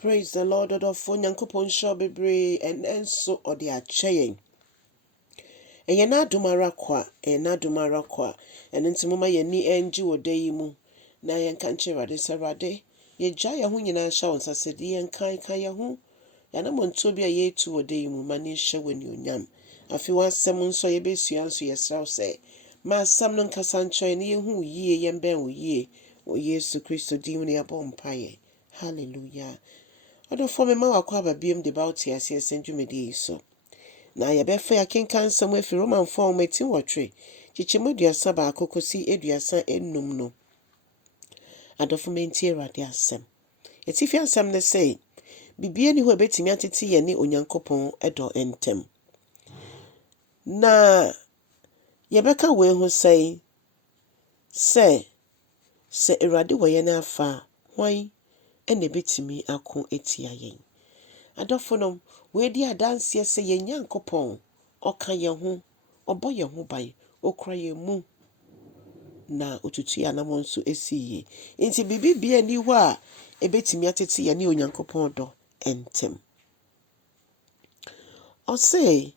Praise the Lord, Odofo Nyankopon sho bebre and enso ode akyɛyɛn. Ɛyɛ na adumara kwa, ɛno nti moma yɛni ɛngye wɔ da yi mu. Na yɛnka nkyerɛ Awurade sɛ Awurade, yɛgya yɛn ho nyinaa hyɛ wo nsa sɛ de yɛnka yɛn ho. Yɛanammɔntuo bi a yɛretu wɔ da yi mu ma ne nhyɛ wɔ anuonyam. Afei w'asɛm nso yɛbɛsua nso yɛsrɛ wo sɛ ma asɛm no nkasa nkyerɛ ne yɛhu wo yie yɛmbɛn wo yie wɔ Yesu Kristo din mu ne yɛabɔ mpaeɛ. Hallelujah. Odofo me ma wakɔ aba biam de ba wo te ase dwumadi yi so. Na yɛbɛfa yɛakenka nsɛm afiri Romanfoɔ mati wɔtwe. Kyekyɛmu 31 kɔsi 35 no. Adofo me ntie Awurade asɛm. Yɛtifi asɛm ne sɛ, bibia ni hɔ ebetimi atete yɛ ne Onyankopɔn ɛdɔ ntɛm. Na yɛbɛka wei ho sɛ Awurade wɔ yɛn afa hwan ɛna ebetimi ako etia yɛn. Adofo no, we di adanseɛ sɛ yɛn Nyankopɔn ɔka yɛn ho, ɔbɔ yɛn ho ban, ɔkura yɛn mu na otutu yɛn anamɔ nso esi yie. Nti bibia ni hɔ a ebetimi atete yɛn ne Onyankopɔn dɔ ntɛm. Ɔse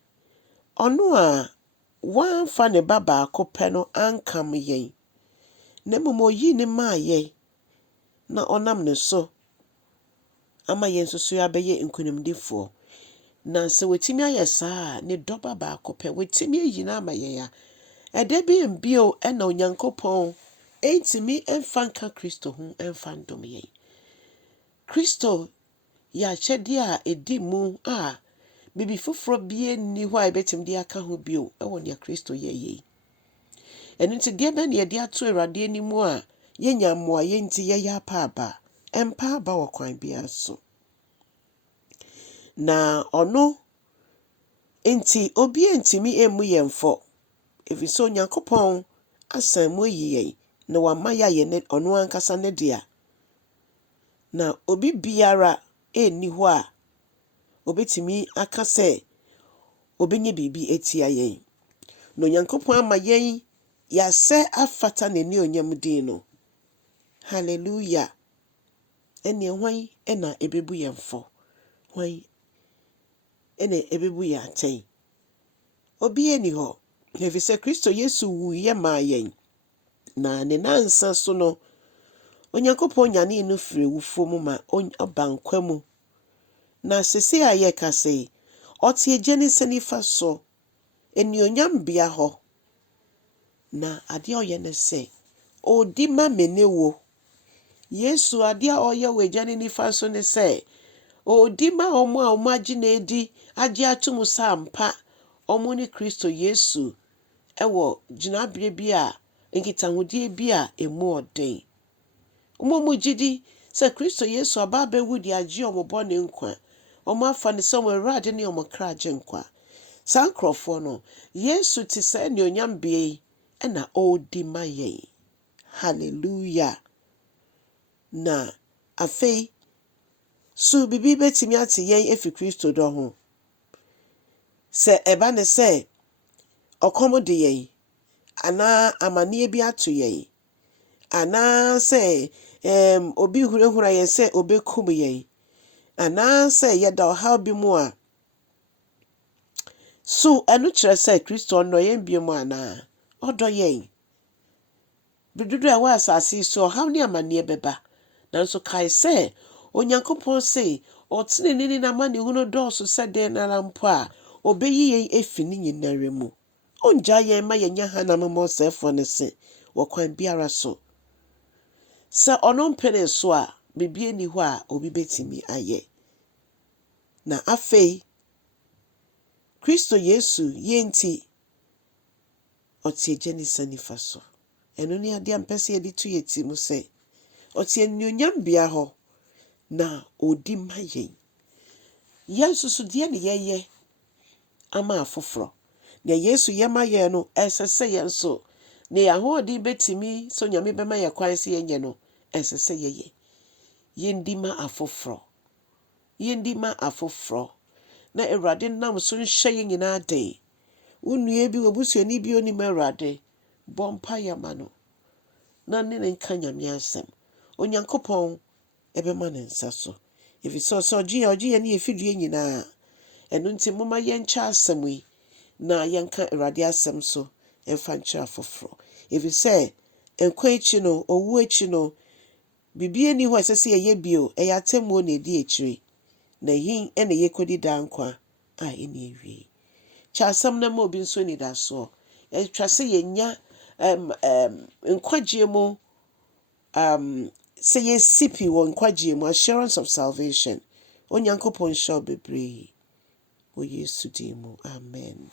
ɔno a wɔamfa ne ba baako pɛ no ankam yɛn, na mmom oyi ne maa yɛn na ɔnam ne so ama yɛn nso abɛyɛ nkonimdifoɔ. Na sɛ wetimi ayɛ saa a ne dɔba baako pɛ wetimi ayi na ama yɛn a ɛda bi mbio ɛna Onyankopɔn ɛntimi ɛmfa nka Kristo ho ɛmfa ndom yɛn. Kristo yɛ akyɛde a ɛdi mu a bibi foforɔ bie ni hɔ a ɛbɛtimi de aka ho bio ɛwɔ nea Kristo yɛ yɛ. Ɛno nti deɛ bɛ ne yɛde ato Awurade anim a yɛnya mmoayɛ nti yɛyɛ apaaba. Ɛmpa aba wɔ kwan biara so. Na ɔno nti obi ntimi emu yɛn fɔ. Ɛfiri sɛ Onyankopɔn asan mu ayi yɛn na wama yɛayɛ ne ɔno ankasa ne dea. Na obi biara ɛnni hɔ a obetimi aka sɛ obenye biribi etia yɛn. Na Onyankopɔn ama yɛn yɛasɛ afata n'ani onyam din no. Hallelujah. Ɛne hwan ɛna ebebu yɛn fɔ? Hwan ɛna ebebu yɛn atɛn? Obi ɛni hɔ. Ɛfiri sɛ Kristo Yesu wu yɛ maa yɛn. Na ne nansa so no, Onyankopɔn nyane no firi wufo mu ma ɔba nkwa mu. Na sese a yɛka sɛ ɔte agya ne nsa nifa so anuonyam bea hɔ. Na adeɛ a ɔyɛ ne sɛ ɔdi ma mene wo. Yesu adeɛ a ɔyɛ wɔ agya ne nifa so ne sɛ ɔdi ma ɔmo a ɔmo agye na edi agye atom sɛ ampa ɔmo ne Kristo Yesu ɛwɔ gyinabere bi a nkitahodie bi a emu ɔden. Ɔmo gyidi sɛ Kristo Yesu aba abɛwu de agye ɔmo bɔne nkwa. Ɔmo afa ne sɛ ɔmo Awurade ne ɔmo kra agye nkwa. Saa nkurɔfoɔ no, Yesu te sɛ anuonyam bea yi ɛna ɔredi ma yɛn. Hallelujah. Na afei so bibi betimi ate yɛn efi Kristo dɔ ho. Sɛ ɛba ne sɛ ɔkɔm de yɛn anaa amanneɛ bi ato yɛn anaa sɛ obi hurahura yɛn sɛ obekum yɛn anaa sɛ yɛda ɔhaw bi mu a so ɛno kyerɛ sɛ Kristo ɔnnɔ yɛn bio mu anaa ɔdɔ yɛn. Bidudu a ɛwɔ asase yi so ɔhaw ne amanneɛ bɛba. Nanso kae sɛ Onyankopɔn sɛ ɔtene ne nama ne hunu dɔɔso sɛ den nara mpo a obeyi yɛn efi ne nyinara mu. Ɔngya yɛn ma yɛnya hanam mmɔsɛefoɔ ne se wɔ kwan biara so. Sɛ ɔno mpene so a bibie ni hɔ a obi betimi ayɛ. Na afei Kristo Yesu yɛnti ɔte agya ne nsa nifa so. Ɛno ne adeɛ a mpɛ sɛ yɛde to yɛ ti mu sɛ ɔte anuonyam bea hɔ na ɔdi ma yɛn. Yɛn nso deɛ ne yɛyɛ ama afoforɔ. Na Yesu yɛ ma yɛn no ɛsɛ sɛ yɛn nso ne ahoɔden betimi so Nyame bɛma yɛ kwan sɛ yɛnyɛ no ɛsɛ sɛ yɛyɛ. Yɛndi ma afoforɔ. Yɛndi ma afoforɔ. Na Awurade nam so nhyɛ yɛn nyinaa den. Wo nua bi obusuani bi onim Awurade bɔ mpaeɛ ma no. Na ne nka Nyame asɛm. Onyankopɔn ɛbɛma ne nsa so. If it's so ɔgye yɛn ne yɛfidie nyinaa. Ɛno nti moma yɛnkyɛ asɛm yi na yɛnka Awurade asɛm so ɛmfa nkyerɛ afoforɔ. Ɛfiri sɛ nkwa akyi no, owu akyi no, biribi nni hɔ a ɛsɛ sɛ yɛyɛ bio. Ɛyɛ atemmuo na ɛdi akyire. Na yin ɛna yɛkɔdi daa nkwa a ɛnni awie. Kyɛ asɛm no ma obi nso anidasoɔ. Ɛtwa sɛ yɛnya nkwagyeɛ mu sɛ yɛsi pii wɔ nkwagyeɛ mu, assurance of salvation. Onyankopɔn nhyɛ wo bebree. Wɔ Yesu din mu. Amen.